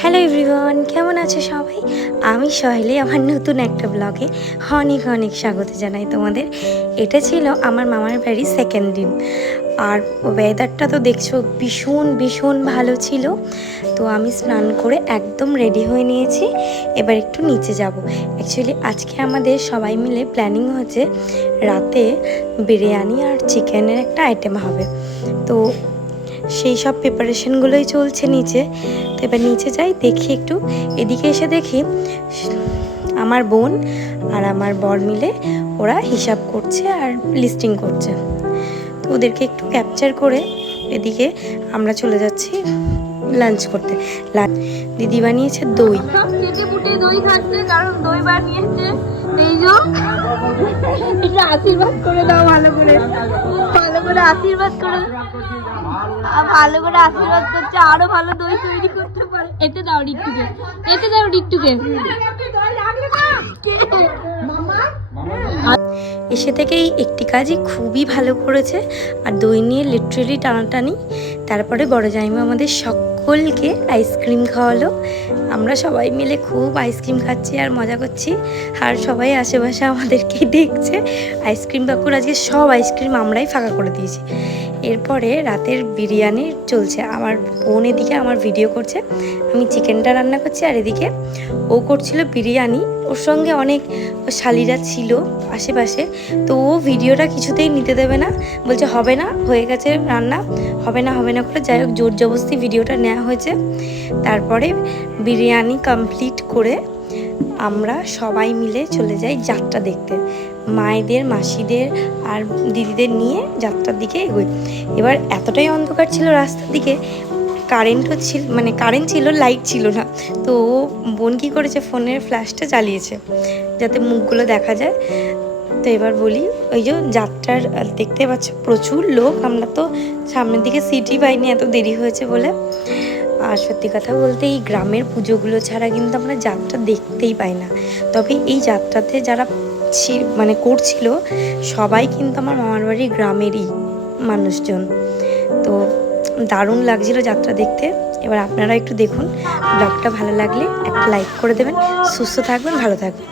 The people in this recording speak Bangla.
হ্যালো এভরিওয়ান, কেমন আছে সবাই? আমি সহেলি আমার নতুন একটা ব্লগে অনেক অনেক স্বাগত জানাই তোমাদের। এটা ছিল আমার মামার বাড়ির সেকেন্ড দিন, আর ওয়েদারটা তো দেখছো ভীষণ ভীষণ ভালো ছিল। তো আমি স্নান করে একদম রেডি হয়ে নিয়েছি, এবার একটু নিচে যাব। অ্যাকচুয়ালি আজকে আমাদের সবাই মিলে প্ল্যানিং হচ্ছে রাতে বিরিয়ানি আর চিকেনের একটা আইটেম হবে। তো সেই সব প্রিপারেশনগুলোই চলছে নিচে। তো এবার নিচে যাই, দেখি একটু। এদিকে এসে দেখি আমার বোন আর আমার বর মিলে ওরা হিসাব করছে আর লিস্টিং করছে। তো ওদেরকে একটু ক্যাপচার করে এদিকে আমরা চলে যাচ্ছি লাঞ্চ করতে। দিদি বানিয়েছে দই, কেটে ফুটে দই খাচ্ছে, কারণ দই বানিয়েছে এই যে। এটা আশীর্বাদ করে দাও, ভালো করে আশীর্বাদ করে, ভালো করে আশীর্বাদ করছে আরো ভালো দই তৈরি করতে পারে। এতে দাও রিট্টুকে, এতে দাও রিট্টুকে। এসে থেকেই একটি কাজই খুবই ভালো করেছে, আর দই নিয়ে লিটারেলি টানাটানি। তারপরে বড় জামাইমা আমাদের সকলকে আইসক্রিম খাওয়ালো। আমরা সবাই মিলে খুব আইসক্রিম খাচ্ছি আর মজা করছি, আর সবাই আশেপাশে আমাদেরকে দেখছে। আইসক্রিম কাকুর আজকে সব আইসক্রিম আমরাই ফাঁকা করে দিয়েছি। এরপরে রাতের বিরিয়ানি চলছে। আমার বোন এদিকে আমার ভিডিও করছে, আমি চিকেনটা রান্না করছি, আর এদিকে ও করছিল বিরিয়ানি। ওর সঙ্গে অনেক শালিরা ছিল আশেপাশে। তো ও ভিডিওটা কিছুতেই নিতে দেবে না, বলছে হবে না, হয়ে গেছে রান্না, হবে না করে। যাই হোক জোর জবরদস্তি ভিডিওটা নেওয়া হয়েছে। তারপরে বিরিয়ানি কমপ্লিট করে আমরা সবাই মিলে চলে যাই যাত্রা দেখতে। মায়েদের, মাসিদের আর দিদিদের নিয়ে যাত্রার দিকে এগোই। এবার এতটাই অন্ধকার ছিল রাস্তার দিকে, কারেন্টও ছিল, মানে কারেন্ট ছিল, লাইট ছিল না। তো বোন কী করেছে, ফোনের ফ্ল্যাশটা জ্বালিয়েছে যাতে মুখগুলো দেখা যায়। তো এবার বলি, ওই যে যাত্রার দেখতে পাচ্ছ প্রচুর লোক, আমরা তো সামনের দিকে সিটই পাইনি, এত দেরি হয়েছে বলে। আর সত্যি কথা বলতে এই গ্রামের পুজোগুলো ছাড়া কিন্তু আমরা যাত্রা দেখতেই পাই না। তবে এই যাত্রাতে যারা মানে করছিল সবাই কিন্তু আমার মামার বাড়ির গ্রামেরই মানুষজন। তো দারুণ লাগছিল যাত্রা দেখতে। এবার আপনারা একটু দেখুন, ব্লগটা ভালো লাগলে একটা লাইক করে দেবেন। সুস্থ থাকবেন, ভালো থাকবেন।